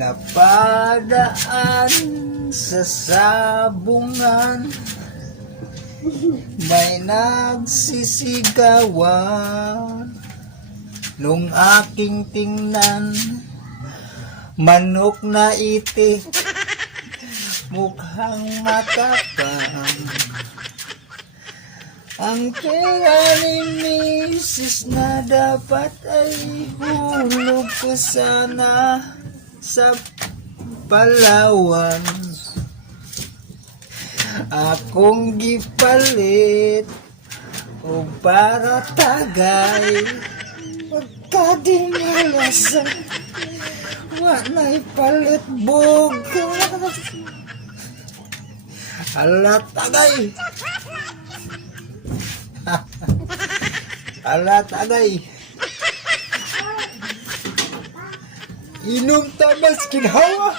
Napadaan sa sabungan, may nagsisigawan. Nung aking tingnan, manok na itik, mukhang matapang. Ang pera ni Mrs. na dapat ay hulog ko sana sa Palawan. Akong gipalit o para tagay, pagkadingalasan wanay palit bugas. Ala tagay. Ala tagay. Inom tabas kinhawa.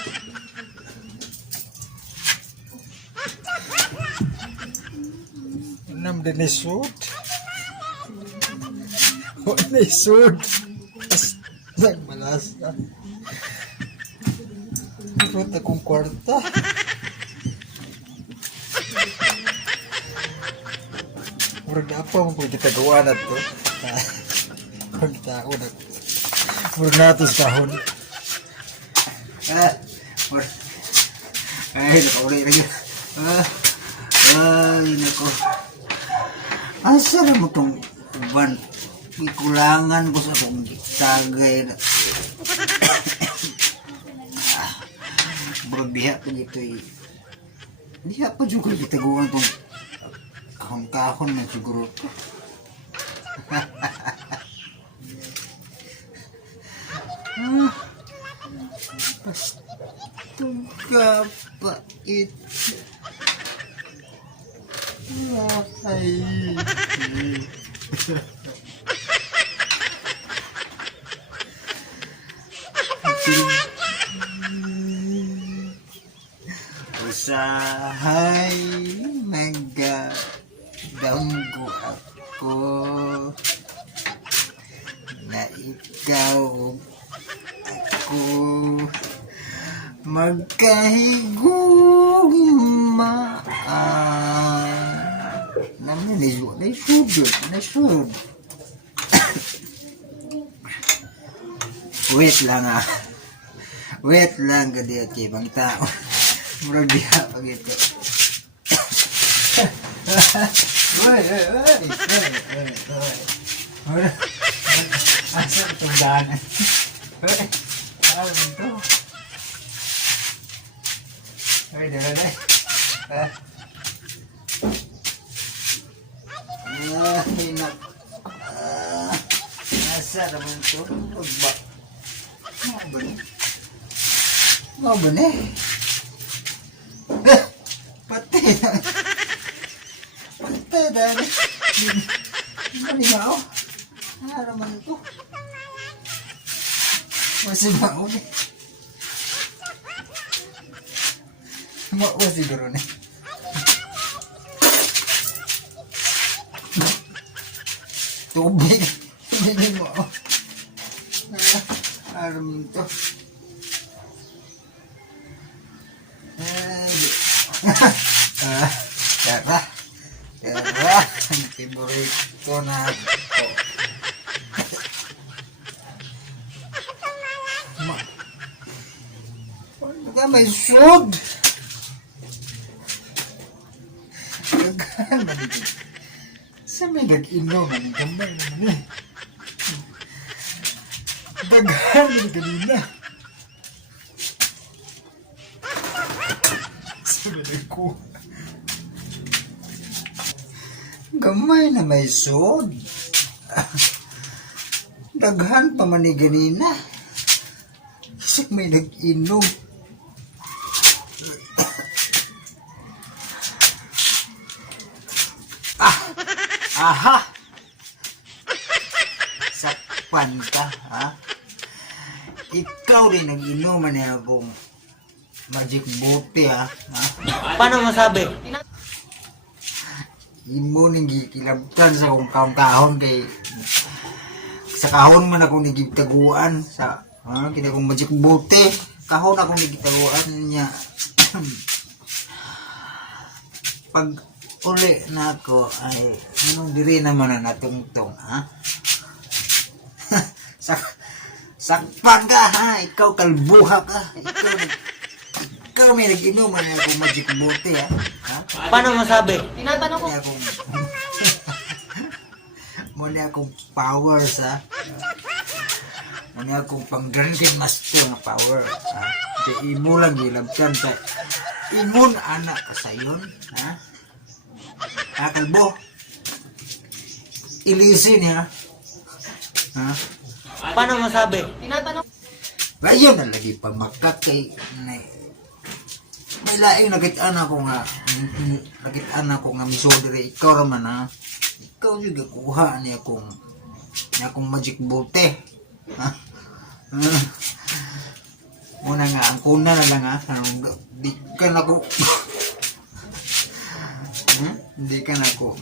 Nam din isud. Wala isud. Nagmalasa. Meron akong kwarta. Murag na pa mo pwede tagawa na to. Murag taon na. Murag na ito sa tahon. Ay, nakaulay rin yun. Ay, nako. Asa na mo itong uban? May kulangan ko sa itong tagay na. Murag diha pa dito eh. Diha pa juga gitaguan itong kahon-kahon na siguro ito. Bastong kapait. Ay. Usahay nagdamgo ako na ikaw ako magkahigugmaan. Namin naisud. Wait lang Wait lang ka diya kibang tao. Murag diha pag ito. Uy. Asa itong daanan? Alam mo ito? Ay, dala. Ay, asa naman ito? Mga ba ni? Patay dali. Manimaw. Ano naman ito? Masimaw ni. Mawa siguro ni. Tubig. Hindi mo. Ano naman ito? Tara, ang favorito na ako. Ano may sud? Sa may nag-inom ang gambay naman eh. Daghan na kanina. Sabi ko. Gamay na may sud. Daghan pa man ni ganina. Isip may nag-inom. Aha! Sakpan ka, ha? Ikaw rin nag-inuman na akong magic bote, ha? Paano masabi? imo ning gikilabtan sa akong kahon kay sa kahon man ako nigitaguan sa kini akong magic bote kahon ako nigitaguan niya. Pag uli na ako ay anong diri naman na natungtong ha. Sakpan ka ha, ikaw kalbuha ka, ikaw may nag-inom na akong magic bote ha. Paano masabi? Tinatanong ko. Muna akong powers ha. Muna akong pang Grandin Master nga power ha. Kaya imo lang gilabtan sa imon anak ka sayon ha. Kalbo. Ilisin ha. Ha? Paano masabi? Tinatanong. Ngayon na lagi pamakat kay may laing nagitaan ako nga misodere ikaw raman ha. Ikaw juga kuha niya akong magic bote ha. Muna nga ang kuna na lang ha. Di ka na ko hindi ka na ko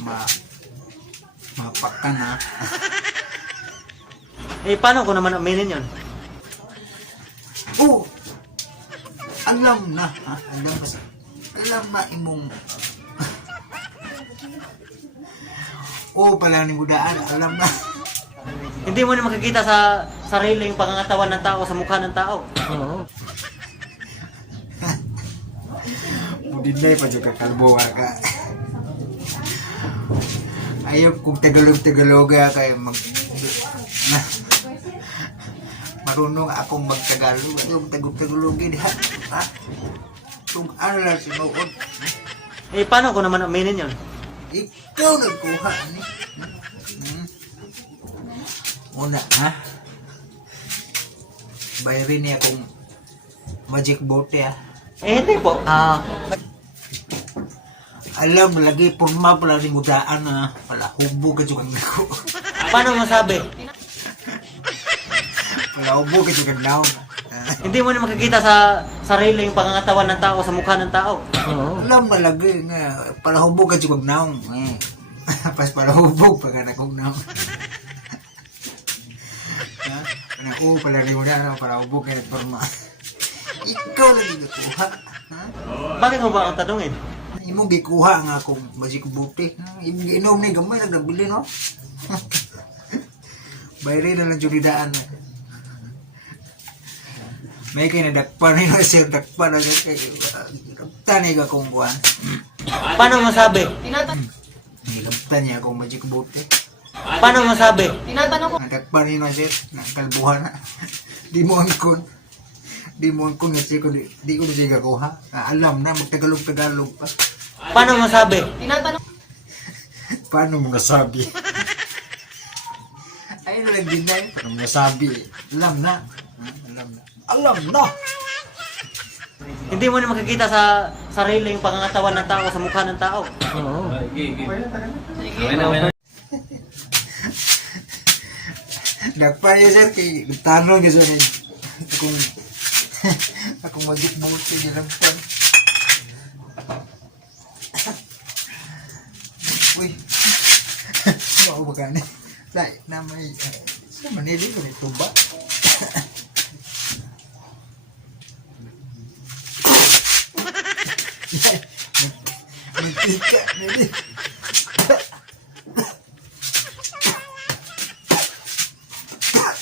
mapakan ha. Paano ko naman aminin yun? Oh, alam na ha? Alam na imong pala ni mudaan, alam na. Hindi mo na makikita sa sariling pangangatawan ng tao sa mukha ng tao. Oo. Mudinay pa dyan kakalbo ka. Ayaw kung Tagalog kaya marunong akong magtagalog. Ayaw Tagalogin ha. Kung ano lang sinuod. Paano ko naman aminin yun? Ikaw nagkuha ni. Una ha. Bayarin niya akong magic bote ha. Hindi po. Alam lagi porma pala rin mudaan ha. Pala hubog ka dyan ako. Paano masabi? Pala hubog ka dyan ako. Hindi mo na makikita sa sariling pangangatawan ng tao sa mukha ng tao. Alam malagi nga. Pala hubog ka dyan ako. Pas pala hubog pag anak kong naong. Pala rin mudaan pala hubog ka porma. Ikaw lagi nakuha. Bakit mo ba ang tanungin? Imo gikuha nga akong magic bote. Inom ni gamay nagbili no. Bayri na lang julidaan. May kay nadakpan ni sir dakpan na kay tani ka kung buwan. Paano masabi? Tinatanong. Nilabtan niya akong magic bote. Paano masabi? Tinatanong ko. Nadakpan ni sir nakalbuhan na. Di mo angkon nga siya di ko na siya kakuha. Alam na magtagalog-tagalog pa. Paano masabi? Tinatanong. Paano mo nasabi? Ay, nalang dinay. Paano mo nasabi? Alam na. Alam na! Hindi mo na makikita sa sariling pangangatawan ng tao sa mukha ng tao. Nagpaya sir, kay tanong ka sir. Akong magic bote niya lang pan. Uy. Ano ba gani? Dahil na may sa Manila ko nito ba? Mantika nili.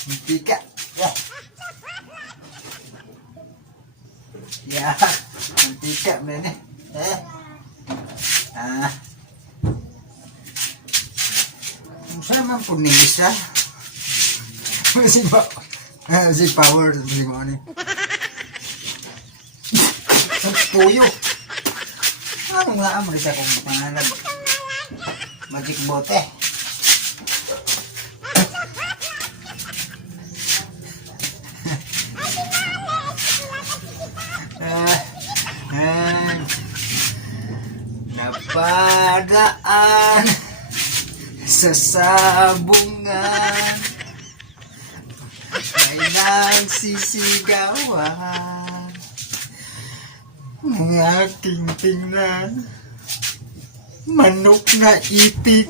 Mantika. Ya, mantika nili. Sama po ni isa. Si power si mo ni. Ang puyo. Ano nga amo rin sa kong pangalan? Magic bote. Napadaan sa sabungan ay nagsisigawan ng aking tingnan manok na itik.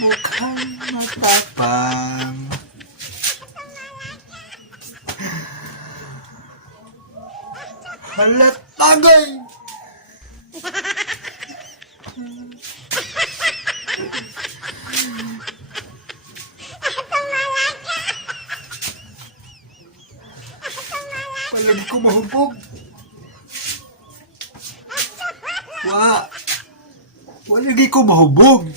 Mukhang matapang. Halat tagay! Palagi ko mahubog. Lagi ko mahubog.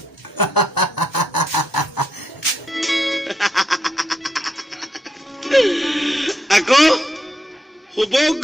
Ako? Hubog?